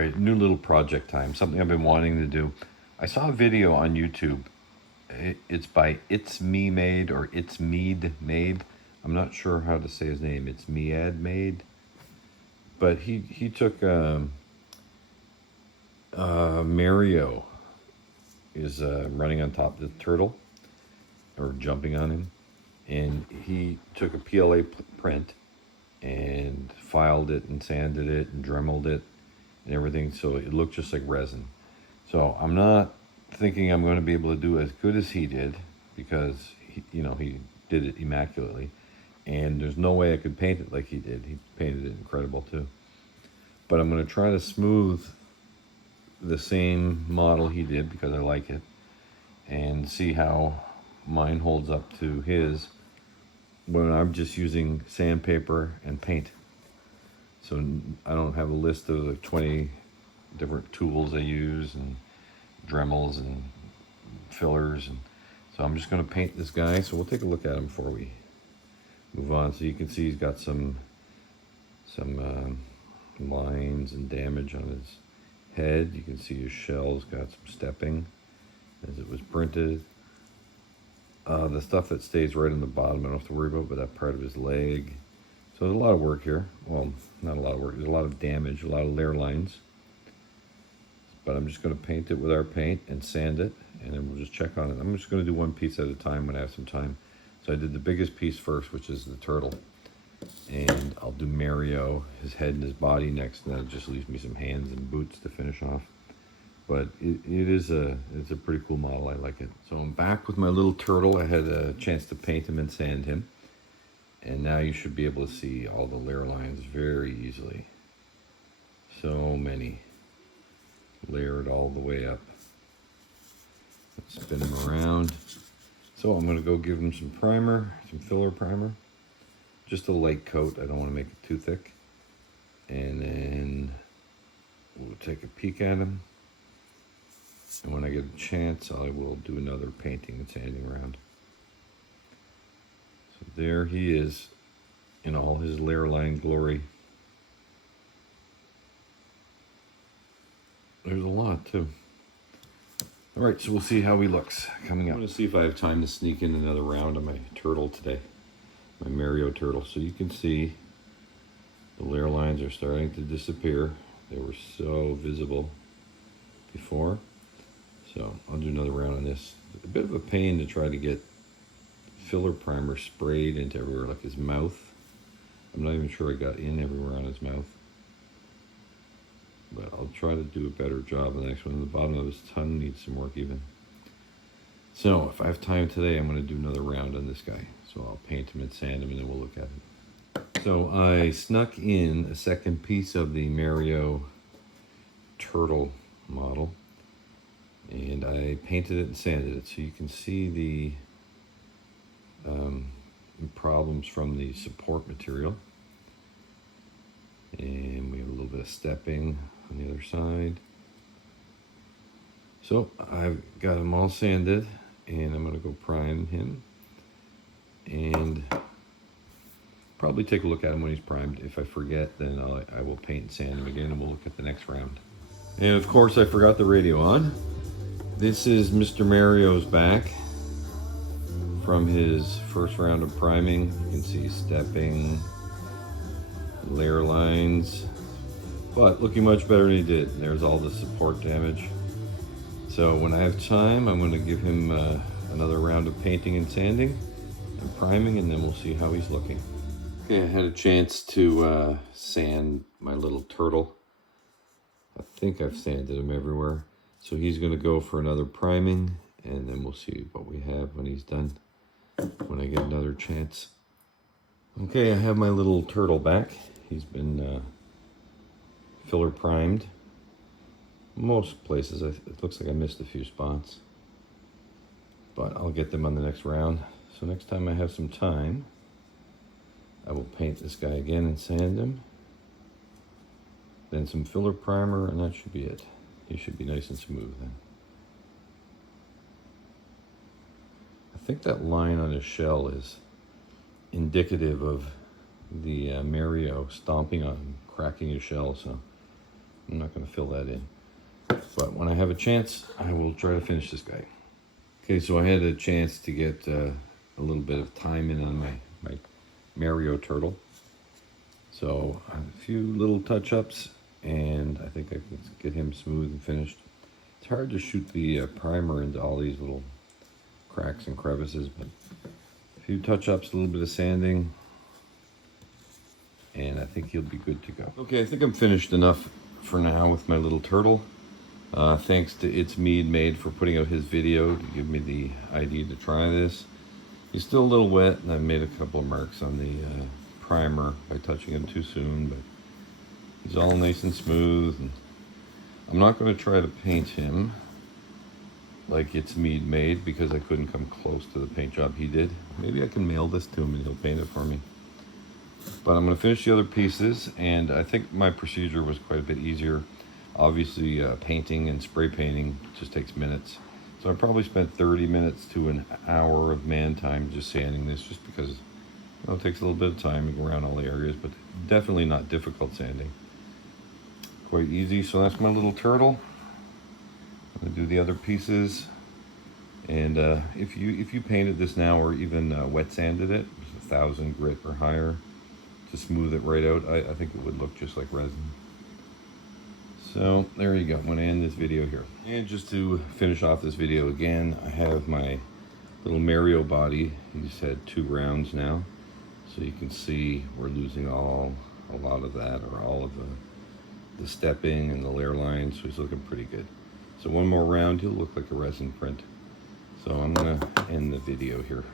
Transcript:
right, new little project time, something I've been wanting to do. I saw a video on YouTube. It's by itsmeadmade or itsmeadmade. I'm not sure how to say his name. Itsmeadmade. But he took Mario is running on top of the turtle, or jumping on him, and he took a PLA print and filed it and sanded it and dremeled it and everything, so it looked just like resin. So I'm not thinking I'm going to be able to do as good as he did, because he did it immaculately, and there's no way I could paint it like he did. He painted it incredible too. But I'm going to try to smooth the same model he did, because I like it, and see how mine holds up to his when I'm just using sandpaper and paint. So I don't have a list of the 20 different tools I use and Dremels and fillers, and so I'm just going to paint this guy. So we'll take a look at him before we move on. So you can see he's got some lines and damage on his head. You can see his shell's got some stepping as it was printed. The stuff that stays right on the bottom I don't have to worry about, but that part of his leg. So there's a lot of work here. Well, not a lot of work. There's a lot of damage, a lot of layer lines. But I'm just going to paint it with our paint and sand it, and then we'll just check on it. I'm just going to do one piece at a time when I have some time. So I did the biggest piece first, which is the turtle. And I'll do Mario, his head and his body next, and that just leaves me some hands and boots to finish off. But it's a pretty cool model. I like it. So I'm back with my little turtle. I had a chance to paint him and sand him. And now you should be able to see all the layer lines very easily. So many. Layered all the way up. Let's spin him around. So I'm going to go give him some primer, some filler primer. Just a light coat. I don't want to make it too thick. And then we'll take a peek at him. And when I get a chance, I will do another painting and sanding around. So there he is in all his layer line glory. There's a lot too. All right, so we'll see how he looks coming up. I'm going to see if I have time to sneak in another round on my turtle today, my Mario turtle. So you can see the layer lines are starting to disappear. They were so visible before. So I'll do another round on this. A bit of a pain to try to get filler primer sprayed into everywhere, like his mouth. I'm not even sure I got in everywhere on his mouth. But I'll try to do a better job the next one. The bottom of his tongue needs some work even. So if I have time today, I'm going to do another round on this guy. So I'll paint him and sand him, and then we'll look at him. So I snuck in a second piece of the Mario turtle model, and I painted it and sanded it. So you can see the problems from the support material. And we have a little bit of stepping on the other side. So I've got him all sanded, and I'm going to go prime him. And probably take a look at him when he's primed. If I forget, then I will paint and sand him again, and we'll look at the next round. And of course, I forgot the radio on. This is Mr. Mario's back from his first round of priming. You can see stepping, layer lines, but looking much better than he did. There's all the support damage. So when I have time, I'm going to give him another round of painting and sanding and priming, and then we'll see how he's looking. Okay, I had a chance to sand my little turtle. I think I've sanded him everywhere. So he's going to go for another priming, and then we'll see what we have when he's done, when I get another chance. Okay, I have my little turtle back. He's been filler primed. Most places, it looks like I missed a few spots, but I'll get them on the next round. So next time I have some time, I will paint this guy again and sand him. Then some filler primer, and that should be it. He should be nice and smooth then. I think that line on his shell is indicative of the Mario stomping on him, cracking his shell, so I'm not going to fill that in. But when I have a chance, I will try to finish this guy. Okay, so I had a chance to get a little bit of time in on my Mario turtle. So a few little touch-ups, and I think I can get him smooth and finished. It's hard to shoot the primer into all these little cracks and crevices, but a few touch-ups, a little bit of sanding, and I think he'll be good to go. Okay, I think I'm finished enough for now with my little turtle. Thanks to itsmeadmade for putting out his video to give me the idea to try this. He's still a little wet, and I made a couple of marks on the primer by touching him too soon, but he's all nice and smooth. And I'm not going to try to paint him like itsmeadmade because I couldn't come close to the paint job he did. Maybe I can mail this to him and he'll paint it for me. But I'm going to finish the other pieces, and I think my procedure was quite a bit easier. Obviously, painting and spray painting just takes minutes. So I probably spent 30 minutes to an hour of man time just sanding this, just because it takes a little bit of time to go around all the areas, but definitely not difficult sanding. Quite easy. So that's my little turtle. I'm going to do the other pieces. And if you painted this now, or even wet sanded it, 1,000 grit or higher, to smooth it right out, I think it would look just like resin. So there you go. I'm going to end this video here. And just to finish off this video again, I have my little Mario body. He's had 2 rounds now. So you can see we're losing a lot of that, or all of the stepping and the layer lines. So he's looking pretty good. So one more round, he'll look like a resin print. So I'm going to end the video here.